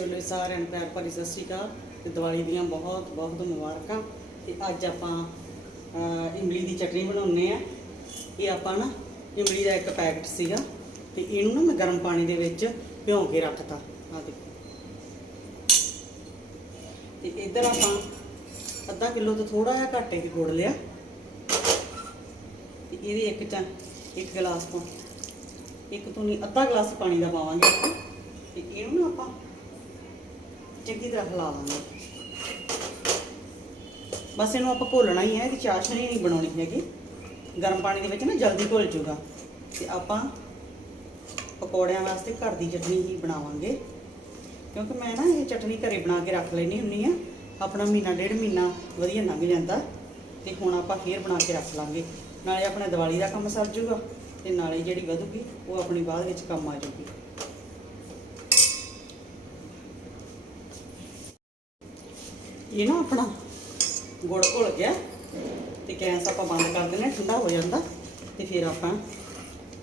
ਵੱਲੋਂ ਸਾਰਿਆਂ ਨੂੰ ਪਿਆਰ ਭਰੀ ਸਤਿ ਸ਼੍ਰੀ ਅਕਾਲ ਤੇ ਦੀਵਾਲੀ ਦੀਆਂ ਬਹੁਤ ਬਹੁਤ ਮੁਬਾਰਕਾਂ। ਤੇ ਅੱਜ ਆਪਾਂ ਇਮਲੀ ਦੀ ਚਟਨੀ ਬਣਾਉਨੇ ਆ ਇਹ ਆਪਾਂ ਨਾ ਇਮਲੀ ਦਾ ਇੱਕ ਪੈਕਟ ਸੀਗਾ ਤੇ ਇਹਨੂੰ ਨਾ ਮੈਂ ਗਰਮ ਪਾਣੀ ਦੇ ਵਿੱਚ ਭਿਉਂ ਕੇ ਰੱਖਤਾ। ਆ ਦੇਖੋ। ਤੇ ਇੱਧਰ ਆਪਾਂ ਅੱਧਾ ਕਿਲੋ ਤੋਂ ਥੋੜਾ ਜਿਹਾ ਘੱਟ ਹੀ ਗੁੜ ਲਿਆ। ਤੇ ਇਹਦੇ ਇੱਕ ਚਾ, ਇੱਕ ਗਲਾਸ ਤੋਂ ਇੱਕ ਤੋਂ ਨਹੀਂ, ਅੱਧਾ ਗਲਾਸ ਪਾਣੀ ਦਾ ਪਾਵਾਂਗੇ ਆਪਾਂ। ਤੇ ਇਹਨੂੰ ਨਾ ਆਪਾਂ ਚੰਗੀ ਤਰ੍ਹਾਂ ਹਿਲਾ ਲਾਂਗੇ ਬਸ ਇਹਨੂੰ ਆਪਾਂ ਘੋਲਣਾ ਹੀ ਹੈ, ਇਹਦੀ ਚਾਸ਼ਨੀ ਨਹੀਂ ਬਣਾਉਣੀ ਹੈਗੀ। ਗਰਮ ਪਾਣੀ ਦੇ ਵਿੱਚ ਨਾ ਜਲਦੀ ਘੁਲ ਜੂਗਾ ਤੇ ਆਪਾਂ ਪਕੌੜਿਆਂ ਵਾਸਤੇ ਘਰ ਦੀ ਚਟਨੀ ਹੀ ਬਣਾਵਾਂਗੇ। ਕਿਉਂਕਿ ਮੈਂ ਨਾ ਇਹ ਚਟਨੀ ਘਰੇ ਬਣਾ ਕੇ ਰੱਖ ਲੈਣੀ ਹੁੰਨੀ ਆ ਆਪਣਾ ਮਹੀਨਾ, ਡੇਢ ਮਹੀਨਾ ਵਧੀਆ ਲੰਘ ਜਾਂਦਾ। ਤੇ ਹੁਣ ਆਪਾਂ ਫੇਰ ਬਣਾ ਕੇ ਰੱਖ ਲਾਂਗੇ। ਨਾਲੇ ਆਪਣਾ ਦੀਵਾਲੀ ਦਾ ਕੰਮ ਸਰ ਜੂਗਾ ਤੇ ਨਾਲੇ ਜਿਹੜੀ ਵਧੂਗੀ, ਉਹ ਆਪਣੀ ਬਾਅਦ ਵਿੱਚ ਕੰਮ ਆ ਜੂਗੀ ਇਹ ਨਾ ਆਪਣਾ ਗੁੜ ਘੁਲ ਗਿਆ ਤੇ ਗੈਸ ਆਪਾਂ ਬੰਦ ਕਰ ਦਿੰਦੇ ਹਾਂ, ਠੰਡਾ ਹੋ ਜਾਂਦਾ ਤੇ ਫਿਰ ਆਪਾਂ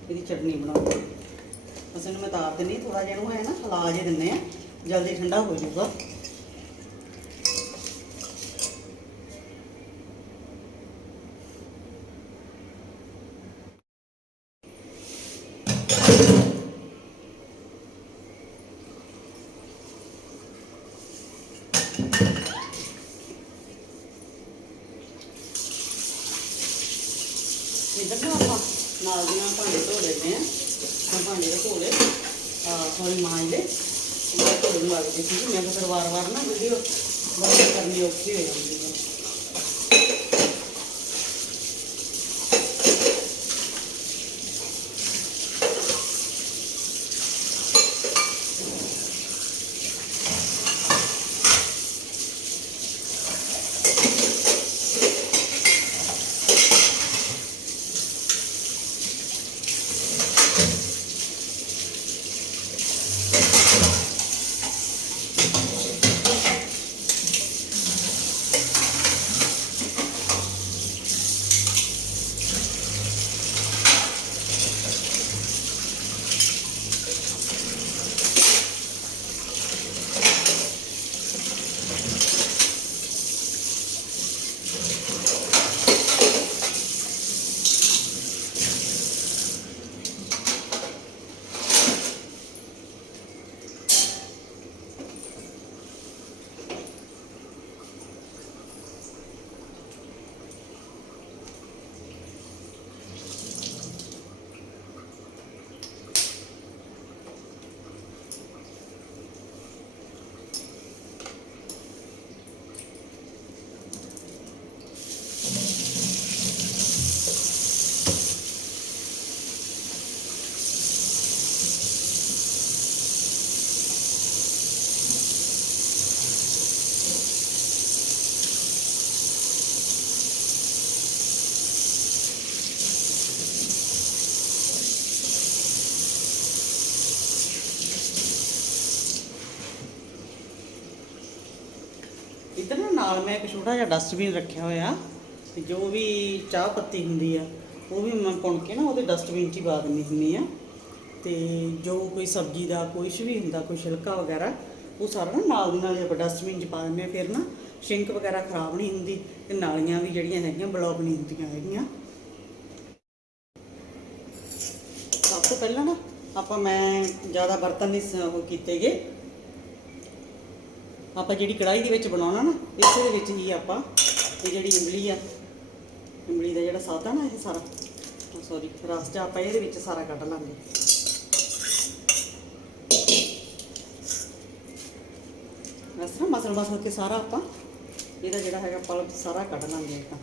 ਇਹਦੀ ਚਟਨੀ ਬਣਾਉਂਦੇ ਬਸ ਇਹਨੂੰ ਮੈਂ ਤਾਰ ਦਿੰਨੀ ਥੋੜਾ ਜਿਹਾ ਇਹਨੂੰ ਹੈ ਨਾ ਹਿਲਾ ਜੇ ਦਿੰਨੇ ਆ ਜਲਦੀ ਠੰਡਾ ਹੋ ਜਾਊਗਾ। ਇਧਰ ਨਾ ਆਪਾਂ ਨਾਲ ਦੀ ਨਾਲ ਭਾਂਡੇ ਧੋ ਲੈਂਦੇ ਆ ਮੈਂ ਭਾਂਡੇ ਤਾਂ ਧੋ ਲਏ। ਆ ਥੋੜੀ ਮਾਂਜ ਲੈ ਮੈਂ ਧੋਣ ਲੱਗ ਗਈ ਸੀ ਮੈਂ ਤਾਂ ਫਿਰ ਵਾਰ-ਵਾਰ ਨਾ, ਵੀਡੀਓ ਬੰਦ ਕਰਨੀ ਔਖੀ ਹੋ ਜਾਂਦੀ ਹੈ ਇੱਧਰ ਨਾ ਨਾਲ ਮੈਂ ਇੱਕ ਛੋਟਾ ਜਿਹਾ ਡਸਟਬਿਨ ਰੱਖਿਆ ਹੋਇਆ ਤੇ ਜੋ ਵੀ ਚਾਹ ਪੱਤੀ ਹੁੰਦੀ ਆ, ਉਹ ਵੀ ਮੈਂ ਪੁਣ ਕੇ ਨਾ ਉਹਦੇ ਡਸਟਬਿਨ 'ਚ ਹੀ ਪਾ ਦਿੰਦੀ ਹੁੰਦੀ ਆ ਤੇ ਜੋ ਕੋਈ ਸਬਜ਼ੀ ਦਾ ਕੁਝ ਵੀ ਹੁੰਦਾ, ਕੋਈ ਛਿਲਕਾ ਵਗੈਰਾ, ਉਹ ਸਾਰਾ ਨਾ ਨਾਲ ਦੀ ਨਾਲ ਹੀ ਆਪਾਂ ਡਸਟਬਿਨ 'ਚ ਪਾ ਦਿੰਦੇ ਆ ਫਿਰ ਨਾ ਸ਼ਿੰਕ ਵਗੈਰਾ ਖਰਾਬ ਨਹੀਂ ਹੁੰਦੀ ਤੇ ਨਾਲੀਆਂ ਵੀ ਜਿਹੜੀਆਂ ਹੈਗੀਆਂ ਬਲੌਕ ਨਹੀਂ ਹੁੰਦੀਆਂ ਹੈਗੀਆਂ। ਸਭ ਤੋਂ ਪਹਿਲਾਂ ਨਾ ਆਪਾਂ ਮੈਂ ਜ਼ਿਆਦਾ ਬਰਤਨ ਨਹੀਂ ਸ- ਉਹ ਕੀਤੇਗੇ ਆਪਾਂ ਜਿਹੜੀ ਕੜਾਈ ਦੇ ਵਿੱਚ ਬਣਾਉਣਾ ਨਾ, ਇਸੇ ਦੇ ਵਿੱਚ ਹੀ ਆਪਾਂ ਇਹ ਜਿਹੜੀ ਇਮਲੀ ਆ, ਇਮਲੀ ਦਾ ਜਿਹੜਾ ਸਾਦਾ ਨਾ ਇਹ ਸਾਰਾ ਸੌਰੀ ਰਸ ਜਾ ਆਪਾਂ ਇਹਦੇ ਵਿੱਚ ਸਾਰਾ ਕੱਢ ਲਾਂਗੇ। ਇਸ ਤਰ੍ਹਾਂ ਮਸਲ ਮਸਲ ਕੇ ਸਾਰਾ ਆਪਾਂ ਇਹਦਾ ਜਿਹੜਾ ਹੈਗਾ ਪਲਪ ਸਾਰਾ ਕੱਢ ਲਾਂਗੇ ਆਪਾਂ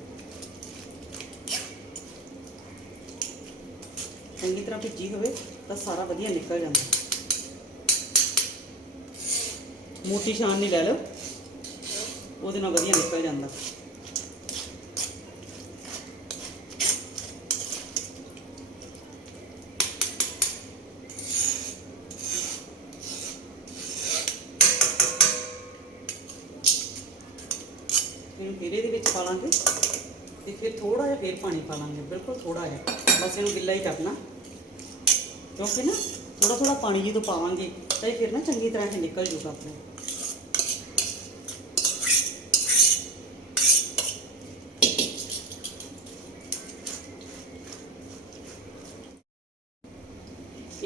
ਚੰਗੀ ਤਰ੍ਹਾਂ ਭਿੱਜੀ ਹੋਵੇ ਤਾਂ ਸਾਰਾ ਵਧੀਆ ਨਿਕਲ ਜਾਂਦਾ। ਮੋਟੀ ਛਾਣ ਨਹੀਂ ਲੈ ਲਓ। ਉਹਦੇ ਨਾਲ ਵਧੀਆ ਨਿਕਲ ਜਾਂਦਾ। ਇਹਨੂੰ ਫਿਰ ਇਹਦੇ ਵਿੱਚ ਪਾ ਲਾਂਗੇ ਤੇ ਫਿਰ ਥੋੜਾ ਜਿਹਾ ਫਿਰ ਪਾਣੀ ਪਾ ਲਾਂਗੇ। ਬਿਲਕੁਲ ਥੋੜਾ ਜਿਹਾ। ਬਸ ਇਹਨੂੰ ਗਿੱਲਾ ਹੀ ਕਰਨਾ। ਕਿਉਂਕਿ ਨਾ ਥੋੜਾ ਥੋੜਾ ਪਾਣੀ ਜਦੋਂ ਪਾਵਾਂਗੇ, ਤਾਂ ਤੇ ਫਿਰ ਨਾ ਚੰਗੀ ਤਰ੍ਹਾਂ ਇਹ ਨਿਕਲ ਜੂਗਾ ਆਪਣੇ।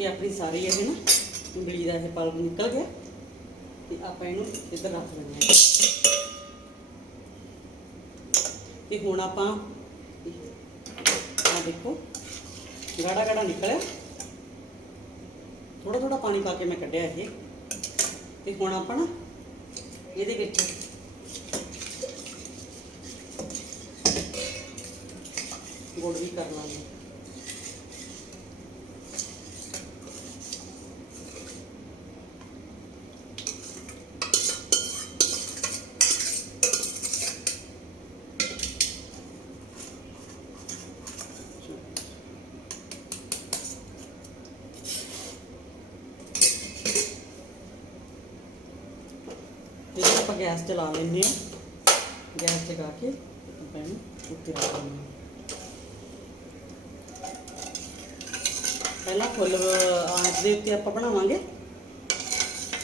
ਆਪਣੀ ਸਾਰੀ ਇਹ ਨਾ ਉਂਗਲੀ ਦਾ ਇਹ ਪਲਪ ਨਿਕਲ ਗਿਆ ਤੇ ਆਪਾਂ ਇਹਨੂੰ ਇੱਧਰ ਰੱਖ ਦਿੰਦੇ ਹਾਂ। ਤੇ ਹੁਣ ਆਪਾਂ ਆ ਦੇਖੋ, ਗਾੜਾ ਗਾੜਾ ਨਿਕਲਿਆ। ਥੋੜਾ ਥੋੜਾ ਪਾਣੀ ਪਾ ਕੇ ਮੈਂ ਕੱਢਿਆ ਇਹ। ਤੇ ਹੁਣ ਆਪਾਂ ਨਾ ਇਹਦੇ ਵਿੱਚ ਗੁੜ ਵੀ ਕਰ ਲਾਂਗੇ ਤੇ ਹੁਣ ਆਪਾਂ ਗੈਸ ਚਲਾ ਲੈਂਦੇ ਹਾਂ। ਗੈਸ ਚਲਾ ਕੇ ਆਪਾਂ ਇਹਨੂੰ ਉੱਤੇ ਰੱਖ ਦਿੰਦੇ ਪਹਿਲਾਂ ਫੁੱਲ ਆਂਚ ਦੇ ਉੱਤੇ ਆਪਾਂ ਬਣਾਵਾਂਗੇ।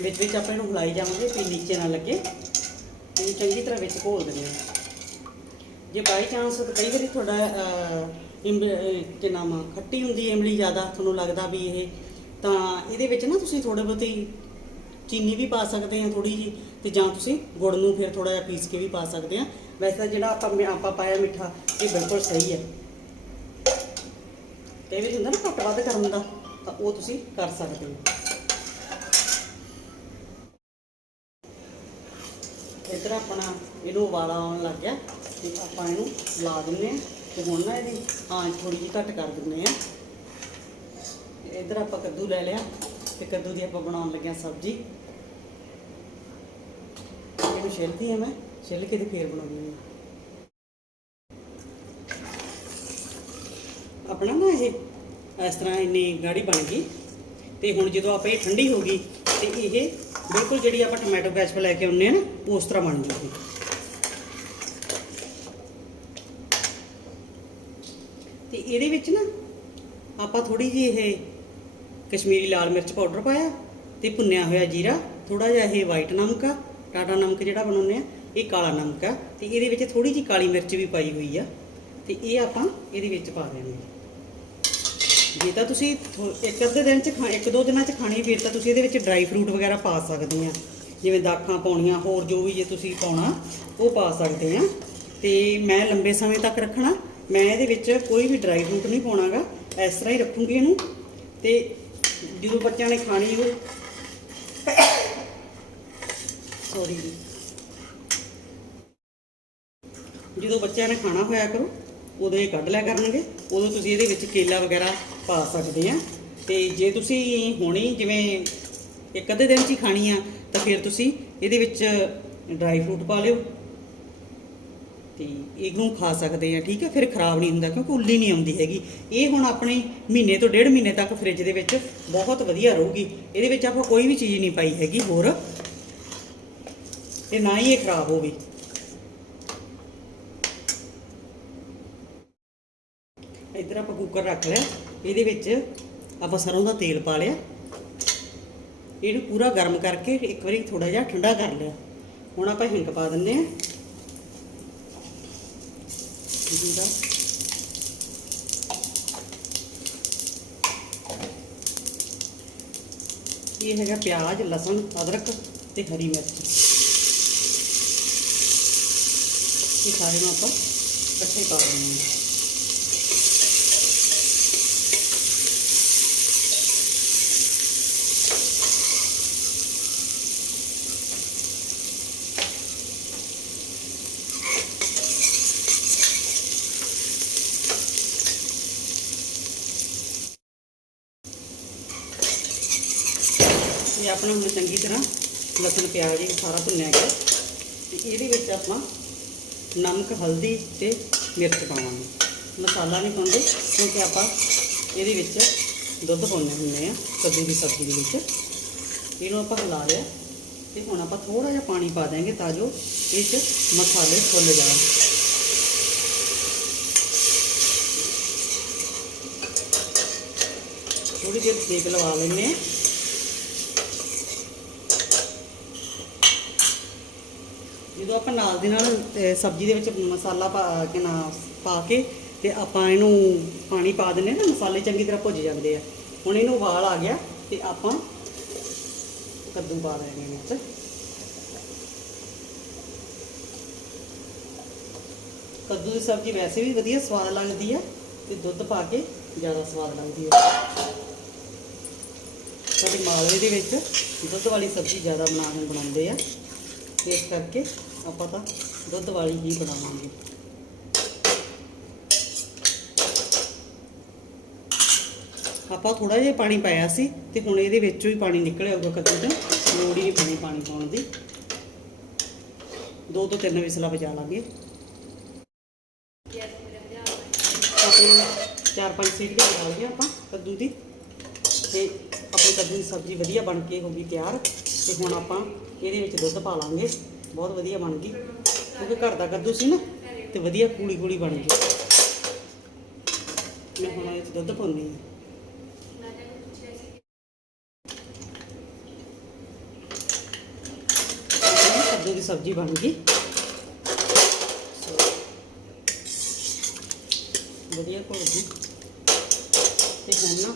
ਵਿੱਚ ਵਿੱਚ ਆਪਾਂ ਇਹਨੂੰ ਹਿਲਾਈ ਜਾਵਾਂਗੇ ਤੇ ਨੀਚੇ ਨਾ ਲੱਗੇ। ਇਹਨੂੰ ਚੰਗੀ ਤਰ੍ਹਾਂ ਵਿੱਚ ਘੋਲ ਦਿੰਦੇ ਹਾਂ। ਜੇ ਬਾਈ ਚਾਂਸ ਕਈ ਵਾਰੀ ਤੁਹਾਡਾ ਅਹ, ਨਾਮ ਆ, ਖੱਟੀ ਹੁੰਦੀ ਹੈ ਇਮਲੀ ਜ਼ਿਆਦਾ ਤੁਹਾਨੂੰ ਲੱਗਦਾ ਵੀ ਇਹ ਤਾਂ ਇਹਦੇ ਵਿੱਚ ਨਾ ਤੁਸੀਂ ਥੋੜੇ ਬਹੁਤੀ ਚੀਨੀ ਵੀ ਪਾ ਸਕਦੇ ਆ ਥੋੜੀ ਜੀ ਤੇ ਜਾਂ ਤੁਸੀਂ ਗੁੜ ਨੂੰ ਫਿਰ ਥੋੜਾ ਜਿਹਾ ਪੀਸ ਕੇ ਵੀ ਪਾ ਸਕਦੇ ਆ ਵੈਸੇ ਤਾਂ ਜਿਹੜਾ ਆਪਾਂ ਮਿ- ਆਪਾਂ ਪਾਇਆ ਮਿੱਠਾ, ਇਹ ਬਿਲਕੁਲ ਸਹੀ ਹੈ। ਕਈ ਵਾਰੀ ਹੁੰਦਾ ਨਾ ਘੱਟ ਵੱਧ ਕਰਨ ਦਾ, ਤਾਂ ਉਹ ਤੁਸੀਂ ਕਰ ਸਕਦੇ ਹੋ। ਇੱਧਰ ਆਪਣਾ ਇਹਨੂੰ ਉਬਾਲਾ ਆਉਣ ਲੱਗ ਗਿਆ ਤੇ ਆਪਾਂ ਇਹਨੂੰ ਲਾ ਦਿੰਨੇ ਆ ਤੇ ਹੁਣ ਨਾ ਇਹਦੀ ਆਂਚ ਥੋੜੀ ਜਿਹੀ ਘੱਟ ਕਰ ਦਿੰਨੇ ਆ ਇੱਧਰ ਆਪਾਂ ਕੱਦੂ ਲੈ ਲਿਆ। ਤੇ ਕੱਦੂ ਦੀ ਆਪਾਂ ਬਣਾਉਣ ਲੱਗੇ ਆ ਸਬਜ਼ੀ। ਇਹਨੂੰ ਛਿੱਲਦੀ ਆ ਮੈਂ, ਛਿੱਲ ਕੇ ਤੇ ਫੇਰ ਬਣਾਉਂਦੀ ਆ ਆਪਣਾ ਨਾ ਇਹ, ਇਸ ਤਰ੍ਹਾਂ ਇੰਨੀ ਗਾੜੀ ਬਣ ਗਈ, ਤੇ ਹੁਣ ਜਦੋਂ ਆਪਾਂ ਇਹ ਠੰਡੀ ਹੋ ਗਈ, ਤੇ ਇਹ ਬਿਲਕੁਲ ਜਿਹੜੀ ਆਪਾਂ ਟੋਮੈਟੋ ਕੈਚਪ ਲੈ ਕੇ ਆਉਂਦੇ ਆ ਨਾ, ਉਸ ਤਰ੍ਹਾਂ ਬਣ ਜੂਗੀ। ਤੇ ਇਹਦੇ ਵਿੱਚ ਨਾ ਆਪਾਂ ਥੋੜੀ ਜਿਹੀ ਇਹ ਕਸ਼ਮੀਰੀ ਲਾਲ ਮਿਰਚ ਪਾਊਡਰ ਪਾਇਆ ਤੇ ਭੁੰਨਿਆ ਹੋਇਆ ਜੀਰਾ ਥੋੜਾ ਜਿਹਾ ਇਹ ਵਾਈਟ ਨਮਕ ਆ, ਟਾਟਾ ਨਮਕ ਜਿਹੜਾ ਬਣਾਉਂਦੇ ਆ, ਇਹ ਕਾਲਾ ਨਮਕ ਆ ਤੇ ਇਹਦੇ ਵਿੱਚ ਥੋੜੀ ਜਿਹੀ ਕਾਲੀ ਮਿਰਚ ਵੀ ਪਾਈ ਹੋਈ ਆ ਤੇ ਇਹ ਆਪਾਂ ਇਹਦੇ ਵਿੱਚ ਪਾ ਦੇਣੀ ਜੇ ਤਾਂ ਤੁਸੀਂ ਥੋ- ਇੱਕ ਅੱਧੇ ਦਿਨ ਚ ਖਾ ਇੱਕ ਦੋ ਦਿਨਾਂ ਚ ਖਾਣੀ ਫਿਰ ਤਾਂ ਤੁਸੀਂ ਇਹਦੇ ਵਿੱਚ ਡਰਾਈ ਫਰੂਟ ਵਗੈਰਾ ਪਾ ਸਕਦੇ ਆ। ਜਿਵੇਂ ਦਾਖਾਂ ਪਾਉਣੀਆਂ, ਹੋਰ ਜੋ ਵੀ ਜੇ ਤੁਸੀਂ ਪਾਉਣਾ, ਉਹ ਪਾ ਸਕਦੇ ਆ। ਤੇ ਮੈਂ ਲੰਬੇ ਸਮੇਂ ਤੱਕ ਰੱਖਣਾ। ਮੈਂ ਇਹਦੇ ਵਿੱਚ ਕੋਈ ਵੀ ਡਰਾਈ ਫਰੂਟ ਨਹੀਂ ਪਾਉਣਾਗਾ। ਇਸ ਤਰ੍ਹਾਂ ਹੀ ਰੱਖੂੰਗੀ ਇਹਨੂੰ। ਤੇ ਜਦੋਂ ਬੱਚਿਆਂ ਨੇ ਖਾਣੀ ਉਹ ਸੌਰੀ ਜਦੋਂ ਬੱਚਿਆਂ ਨੇ ਖਾਣਾ ਹੋਇਆ ਕਰੋ, ਉਦੋਂ ਇਹ ਕੱਢ ਲਿਆ ਕਰਨਗੇ। ਉਦੋਂ ਤੁਸੀਂ ਇਹਦੇ ਵਿੱਚ ਕੇਲਾ ਵਗੈਰਾ ਪਾ ਸਕਦੇ ਆ। ਤੇ ਜੇ ਤੁਸੀਂ ਹੁਣੀ ਜਿਵੇਂ ਇੱਕ ਅੱਧੇ ਦਿਨ 'ਚ ਹੀ ਖਾਣੀ ਆ, ਤਾਂ ਫਿਰ ਤੁਸੀਂ ਇਹਦੇ ਵਿੱਚ ਡਰਾਈ ਫਰੂਟ ਪਾ ਲਿਓ। ਤੇ ਇਹਨੂੰ ਖਾ ਸਕਦੇ ਆ, ਠੀਕ ਹੈ ਫਿਰ ਖਰਾਬ ਨਹੀਂ ਹੁੰਦਾ ਕਿਉਂਕਿ ਉੱਲੀ ਨਹੀਂ ਆਉਂਦੀ ਹੈਗੀ। ਇਹ ਹੁਣ ਆਪਣੇ ਮਹੀਨੇ ਤੋਂ ਡੇਢ ਮਹੀਨੇ ਤੱਕ ਫ੍ਰਿਜ ਦੇ ਵਿੱਚ ਬਹੁਤ ਵਧੀਆ ਰਹੂਗੀ। ਇਹਦੇ ਵਿੱਚ ਆਪਾਂ ਕੋਈ ਵੀ ਚੀਜ਼ ਨਹੀਂ ਪਾਈ ਹੈਗੀ ਹੋਰ। ਤੇ ਨਾ ਹੀ ਇਹ ਖਰਾਬ ਹੋਵੇ। ਇੱਧਰ ਆਪਾਂ ਕੁੱਕਰ ਰੱਖ ਲਿਆ। ਇਹਦੇ ਵਿੱਚ ਆਪਾਂ ਸਰੋਂ ਦਾ ਤੇਲ ਪਾ ਲਿਆ। ਇਹਨੂੰ ਪੂਰਾ ਗਰਮ ਕਰਕੇ ਇੱਕ ਵਾਰੀ ਥੋੜਾ ਜਿਹਾ ਠੰਡਾ ਕਰ ਲਿਆ। ਹੁਣ ਆਪਾਂ ਹਿੰਗ ਪਾ ਦਿੰਦੇ ਆ। ਜੀਰਾ ਇਹ ਹੈਗਾ ਪਿਆਜ਼ ਲਸਣ ਅਦਰਕ ਤੇ ਹਰੀ ਮਿਰਚ ਇਹ ਸਾਰੇ ਨੂੰ ਆਪਾਂ ਇਕੱਠੇ ਪਾ ਦਿੰਦੇ ਹਾਂ ਆਪਣਾ ਹੁਣ ਚੰਗੀ ਤਰ੍ਹਾਂ ਲਸਣ, ਪਿਆਜ਼ ਇਹ ਸਾਰਾ ਭੁੰਨਿਆ ਗਿਆ। ਤੇ ਇਹਦੇ ਵਿੱਚ ਆਪਾਂ ਨਮਕ, ਹਲਦੀ ਤੇ ਮਿਰਚ ਪਾਵਾਂਗੇ। ਮਸਾਲਾ ਨਹੀਂ ਪਾਉਂਦੇ, ਕਿਉਂਕਿ ਆਪਾਂ ਇਹਦੇ ਵਿੱਚ ਦੁੱਧ ਪਾਉਂਦੇ ਹੁੰਦੇ ਆ ਕੱਦੂ ਦੀ ਸਬਜ਼ੀ ਦੇ ਵਿੱਚ। ਇਹਨੂੰ ਆਪਾਂ ਹਿਲਾ ਲਿਆ ਤੇ ਹੁਣ ਆਪਾਂ ਥੋੜਾ ਜਿਹਾ ਪਾਣੀ ਪਾ ਦੇਵਾਂਗੇ ਤਾਂ ਜੋ ਇਹ 'ਚ ਮਸਾਲੇ ਫੁੱਲ ਜਾਣ। ਥੋੜੀ ਦੇਰ ਸੇਕ ਲਵਾ ਲੈਂਦੇ ਹਾਂ। ਜਦੋਂ ਆਪਾਂ ਨਾਲ ਦੇ ਨਾਲ ਅਹ, ਸਬਜ਼ੀ ਦੇ ਵਿੱਚ ਮਸਾਲਾ ਪਾ ਕੇ ਨਾ ਪਾ ਕੇ ਤੇ ਆਪਾਂ ਇਹਨੂੰ ਪਾਣੀ ਪਾ ਦਿੰਦੇ ਹਾਂ ਨਾ ਮਸਾਲੇ ਚੰਗੀ ਤਰ੍ਹਾਂ ਭੁੱਜ ਜਾਂਦੇ ਆ। ਹੁਣ ਇਹਨੂੰ ਉਬਾਲ ਆ ਗਿਆ ਤੇ ਆਪਾਂ ਕੱਦੂ ਪਾ ਦੇਣੇ ਵਿੱਚ। ਕੱਦੂ ਦੀ ਸਬਜ਼ੀ ਵੈਸੇ ਵੀ ਵਧੀਆ ਸਵਾਦ ਲੱਗਦੀ ਆ ਤੇ ਦੁੱਧ ਪਾ ਕੇ ਜ਼ਿਆਦਾ ਸਵਾਦ ਲੱਗਦੀ ਹੈ ਸਾਡੇ ਮਾਲਵੇ ਦੇ ਵਿੱਚ ਦੁੱਧ ਵਾਲੀ ਸਬਜ਼ੀ ਜ਼ਿਆਦਾ ਬਣਾ ਕੇ ਬਣਾਉਂਦੇ ਆ। ਇਸ ਕਰਕੇ ਆਪਾਂ ਤਾਂ ਦੁੱਧ ਵਾਲੀ ਹੀ ਬਣਾਵਾਂਗੇ। ਆਪਾਂ ਥੋੜਾ ਜਿਹਾ ਪਾਣੀ ਪਾਇਆ ਸੀ ਤੇ ਹੁਣ ਇਹਦੇ ਵਿੱਚੋਂ ਹੀ ਪਾਣੀ ਨਿਕਲ ਆਊਗਾ ਕੱਦੂ ਤੋਂ ਲੋੜ ਹੀ ਨਹੀਂ ਪੈਣੀ ਪਾਣੀ ਪਾਉਣ ਦੀ। ਦੋ ਤੋਂ ਤਿੰਨ ਵਿਸਲਾ ਵਜਾ ਲਾਂਗੇ। ਆਪਣੇ ਚਾਰ ਪੰਜ ਸੀਟੀਆਂ ਲਗਾ ਲਈਆਂ ਆਪਾਂ ਕੱਦੂ ਦੀ। ਤੇ ਆਪਣੀ ਕੱਦੂ ਦੀ ਸਬਜ਼ੀ ਵਧੀਆ ਬਣ ਕੇ ਹੋ ਗਈ ਤਿਆਰ। ਤੇ ਹੁਣ ਆਪਾਂ ਇਹਦੇ ਵਿੱਚ ਦੁੱਧ ਪਾ ਲਾਂਗੇ। ਬਹੁਤ ਵਧੀਆ ਬਣ ਗਈ। ਕਿਉਂਕਿ ਘਰ ਦਾ ਕੱਦੂ ਸੀ ਨਾ, ਤੇ ਵਧੀਆ ਕੂਲੀ ਕੂਲੀ ਬਣ ਗਈ। ਮੈਂ ਹੁਣ ਇਹ 'ਚ ਦੁੱਧ ਪਾਉਂਦੀ ਹਾਂ। ਕੱਦੂ ਦੀ ਸਬਜ਼ੀ ਬਣ ਗਈ। ਵਧੀਆ ਘੁਲ ਗਈ। ਤੇ ਹੁਣ ਨਾ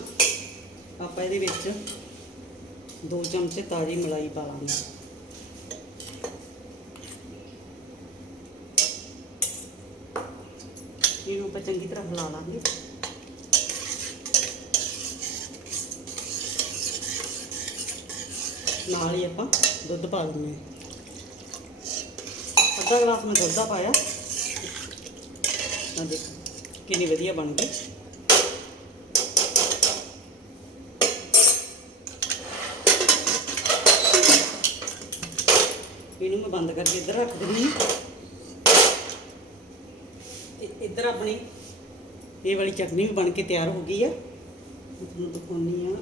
ਆਪਾਂ ਇਹਦੇ ਵਿੱਚ ਦੋ ਚਮਚੇ ਤਾਜ਼ੀ ਮਲਾਈ ਪਾ ਲਾਂਗੇ। ਇਹਨੂੰ ਆਪਾਂ ਚੰਗੀ ਤਰ੍ਹਾਂ ਹਿਲਾ ਲਾਂਗੇ। ਨਾਲ ਹੀ ਆਪਾਂ ਦੁੱਧ ਪਾ ਦਿੰਦੇ ਹਾਂ। ਅੱਧਾ ਗਲਾਸ ਮੈਂ ਦੁੱਧ ਦਾ ਪਾਇਆ। ਆ ਦੇਖ, ਕਿੰਨੀ ਵਧੀਆ ਬਣ ਗਈ। ਇਹਨੂੰ ਮੈਂ ਬੰਦ ਕਰਕੇ ਇੱਧਰ ਰੱਖ ਦਿੰਦੀ ਹਾਂ। ਇੱਧਰ ਆਪਣੀ, ਇਹ ਵਾਲੀ ਚਟਨੀ ਵੀ ਬਣ ਕੇ ਤਿਆਰ ਹੋ ਗਈ ਆ। ਮੈਂ ਤੁਹਾਨੂੰ ਦਿਖਾਉਣੀ ਆ।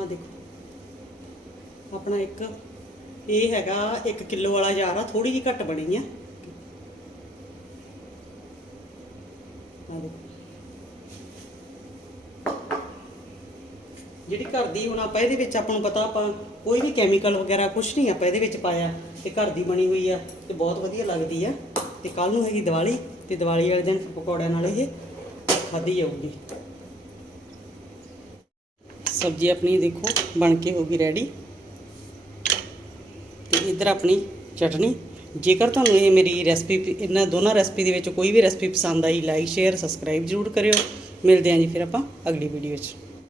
ਆ ਦੇਖੋ। ਆਪਣਾ ਇੱਕ, ਇਹ ਹੈਗਾ 1 ਕਿਲੋ ਵਾਲਾ ਜਾਰ ਆ ਥੋੜੀ ਜਿਹੀ ਘੱਟ ਬਣੀ ਆ। ਜਿਹੜੀ ਘਰ ਦੀ ਹੁਣ ਆਪਾਂ ਇਹਦੇ ਵਿੱਚ ਆਪਾਂ ਨੂੰ ਪਤਾ, ਆਪਾਂ ਕੋਈ ਵੀ ਕੈਮੀਕਲ ਵਗੈਰਾ ਕੁਝ ਨਹੀਂ ਆਪਾਂ ਇਹਦੇ ਵਿੱਚ ਪਾਇਆ ਤੇ ਘਰ ਦੀ ਬਣੀ ਹੋਈ ਆ, ਤੇ ਬਹੁਤ ਵਧੀਆ ਲੱਗਦੀ ਆ। ਤੇ ਕੱਲ ਨੂੰ ਹੈਗੀ ਦੀਵਾਲੀ ਤੇ ਦੀਵਾਲੀ ਵਾਲੇ ਦਿਨ ਪਕੌੜਿਆਂ ਨਾਲ ਇਹ ਖਾਧੀ ਜਾਊਗੀ। ਸਬਜ਼ੀ ਆਪਣੀ ਦੇਖੋ ਬਣ ਕੇ ਹੋ ਗਈ ਰੈਡੀ ਤੇ ਇੱਧਰ ਆਪਣੀ ਚਟਨੀ। ਜੇਕਰ ਤੁਹਾਨੂੰ ਇਹ ਮੇਰੀ ਰੈਸਪੀ ਇਹਨਾਂ ਦੋਨਾਂ ਰੈਸਪੀ ਦੇ ਵਿੱਚ ਕੋਈ ਵੀ ਰੈਸਪੀ ਪਸੰਦ ਆਈ ਲਾਈਕ ਸ਼ੇਅਰ ਸਬਸਕ੍ਰਾਈਬ ਜ਼ਰੂਰ ਕਰਿਓ। ਮਿਲਦੇ ਹਾਂ ਜੀ ਫਿਰ ਆਪਾਂ ਅਗਲੀ ਵੀਡੀਓ 'ਚ।